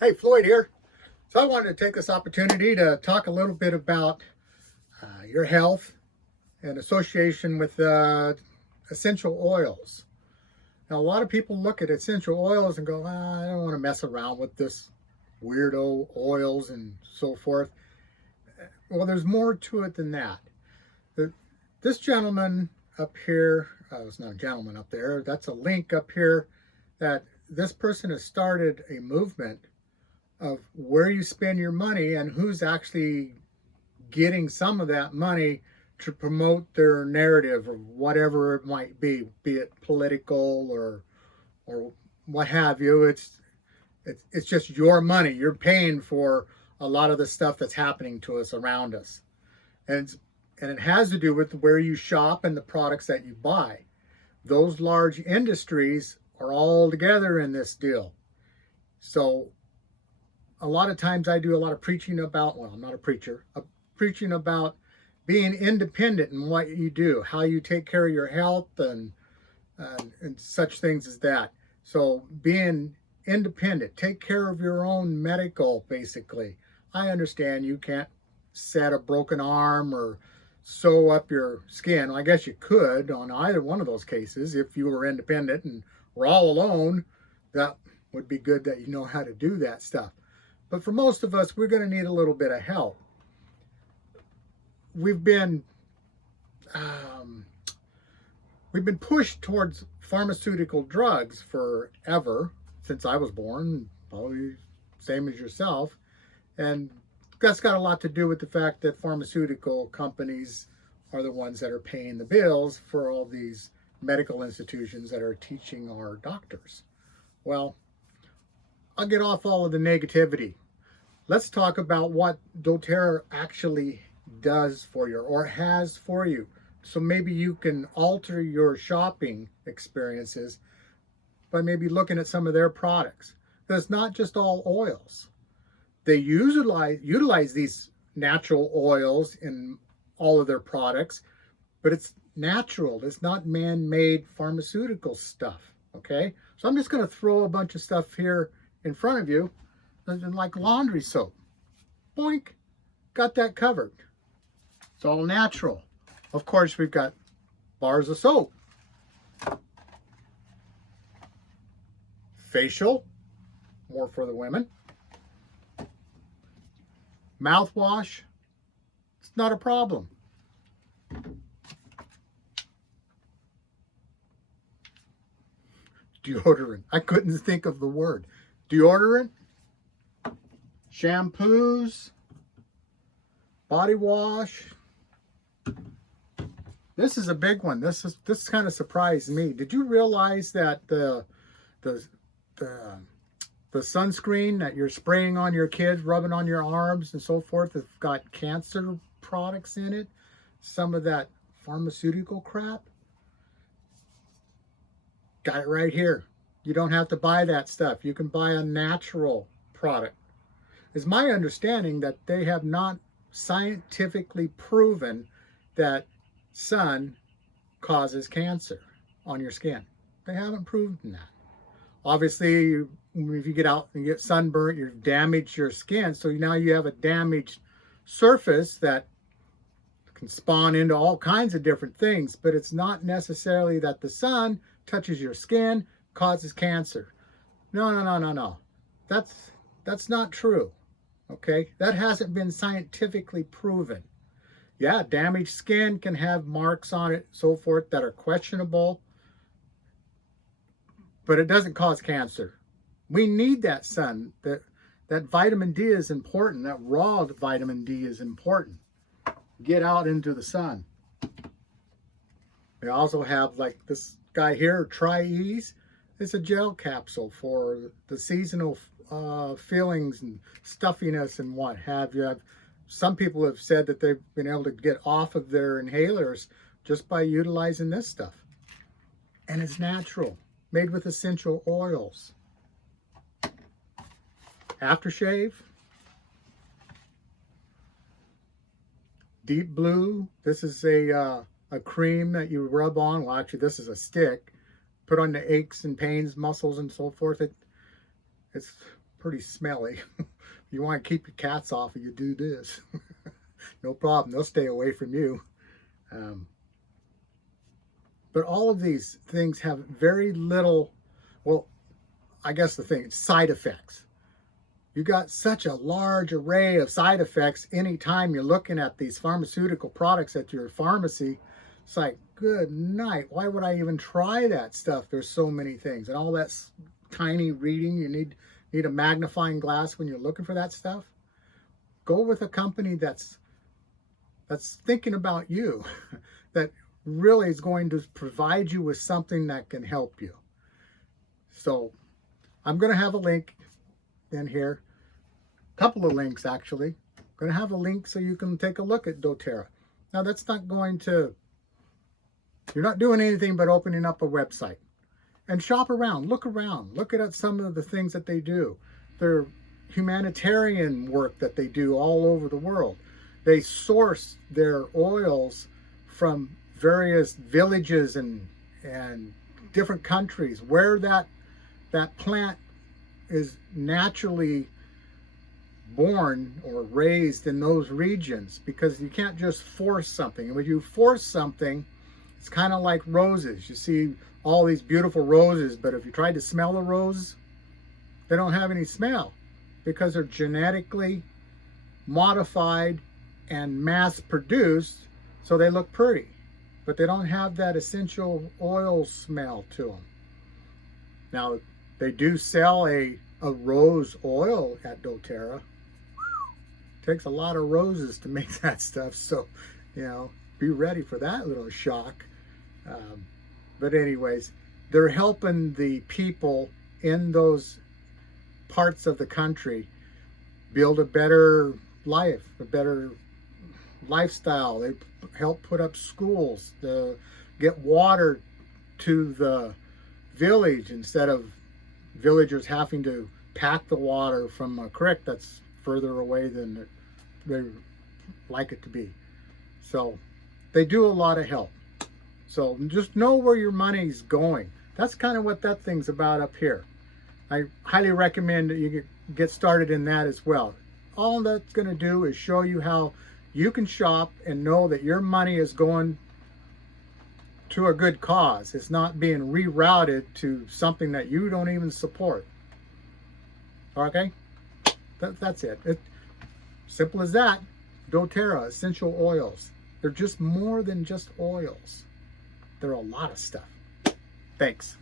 Hey, Floyd here. So I wanted to take this opportunity to talk a little bit about your health in association with essential oils. Now, a lot of people look at essential oils and go, I don't want to mess around with this weirdo oils and so forth. Well, there's more to it than that. This gentleman up here, it's not a gentleman up there, that's a link up here that this person has started a movement of where you spend your money and who's actually getting some of that money to promote their narrative or whatever it might be it political or what have you. It's just your money. You're paying for a lot of the stuff that's happening to us around us, and it has to do with where you shop and the products that you buy. Those large industries are all together in this deal. So a lot of times I do a lot of preaching about, well, I'm not a preacher, preaching about being independent in what you do, how you take care of your health and such things as that. So being independent, take care of your own medical, basically. I understand you can't set a broken arm or sew up your skin. I guess you could on either one of those cases if you were independent and were all alone. That would be good that you know how to do that stuff. But for most of us, we're going to need a little bit of help. We've been pushed towards pharmaceutical drugs forever, since I was born, probably same as yourself. And that's got a lot to do with the fact that pharmaceutical companies are the ones that are paying the bills for all these medical institutions that are teaching our doctors. Well, I'll get off all of the negativity. Let's talk about what Doterra actually does for you or has for you. So maybe you can alter your shopping experiences by maybe looking at some of their products. Because it's not just all oils. They utilize these natural oils in all of their products, but it's natural. It's not man-made pharmaceutical stuff, okay? So I'm just going to throw a bunch of stuff here in front of you, like laundry soap. Boink, got that covered. It's all natural. Of course, we've got bars of soap. Facial, more for the women. Mouthwash, it's not a problem. Deodorant, I couldn't think of the word. Deodorant, shampoos, body wash. This is a big one. This kind of surprised me. Did you realize that the sunscreen that you're spraying on your kids, rubbing on your arms and so forth, has got cancer products in it? Some of that pharmaceutical crap. Got it right here. You don't have to buy that stuff. You can buy a natural product. It's my understanding that they have not scientifically proven that sun causes cancer on your skin. They haven't proven that. Obviously, if you get out and get sunburnt, you damage your skin. So now you have a damaged surface that can spawn into all kinds of different things. But it's not necessarily that the sun touches your skin, causes cancer. No. That's not true. Okay? That hasn't been scientifically proven. Yeah, damaged skin can have marks on it, so forth, that are questionable. But it doesn't cause cancer. We need that sun. That vitamin D is important. That raw vitamin D is important. Get out into the sun. We also have, like this guy here, Tri-Ease. It's a gel capsule for the seasonal feelings and stuffiness and what have you. Some people have said that they've been able to get off of their inhalers just by utilizing this stuff. And it's natural, made with essential oils. Aftershave. Deep Blue. This is a cream that you rub on. Well, actually, this is a stick. Put on the aches and pains, muscles, and so forth. It's pretty smelly. If you want to keep your cats off, you do this. No problem. They'll stay away from you. But all of these things have very little, well, I guess the thing, side effects. You got such a large array of side effects anytime you're looking at these pharmaceutical products at your pharmacy. It's like, good night. Why would I even try that stuff? There's so many things. And all that tiny reading, you need a magnifying glass when you're looking for that stuff. Go with a company that's thinking about you, that really is going to provide you with something that can help you. So I'm going to have a link in here, a couple of links actually. I'm going to have a link so you can take a look at Doterra. Now that's not going to, you're not doing anything but opening up a website and shop around, look at some of the things that they do. Their humanitarian work that they do all over the world. They source their oils from various villages and different countries where that plant is naturally born or raised in those regions, because you can't just force something. And when you force something, it's kind of like roses. You see all these beautiful roses, but if you try to smell the rose, they don't have any smell because they're genetically modified and mass produced, so they look pretty, but they don't have that essential oil smell to them. Now, they do sell a rose oil at Doterra. Takes a lot of roses to make that stuff, so, be ready for that little shock. But anyways, they're helping the people in those parts of the country build a better life, a better lifestyle. They help put up schools, to get water to the village instead of villagers having to pack the water from a creek that's further away than they like it to be. So they do a lot of help. So just know where your money's going. That's kind of what that thing's about up here. I highly recommend that you get started in that as well. All that's going to do is show you how you can shop and know that your money is going to a good cause. It's not being rerouted to something that you don't even support. Okay? That's it. Simple as that. Doterra essential oils. They're just more than just oils. They're a lot of stuff. Thanks.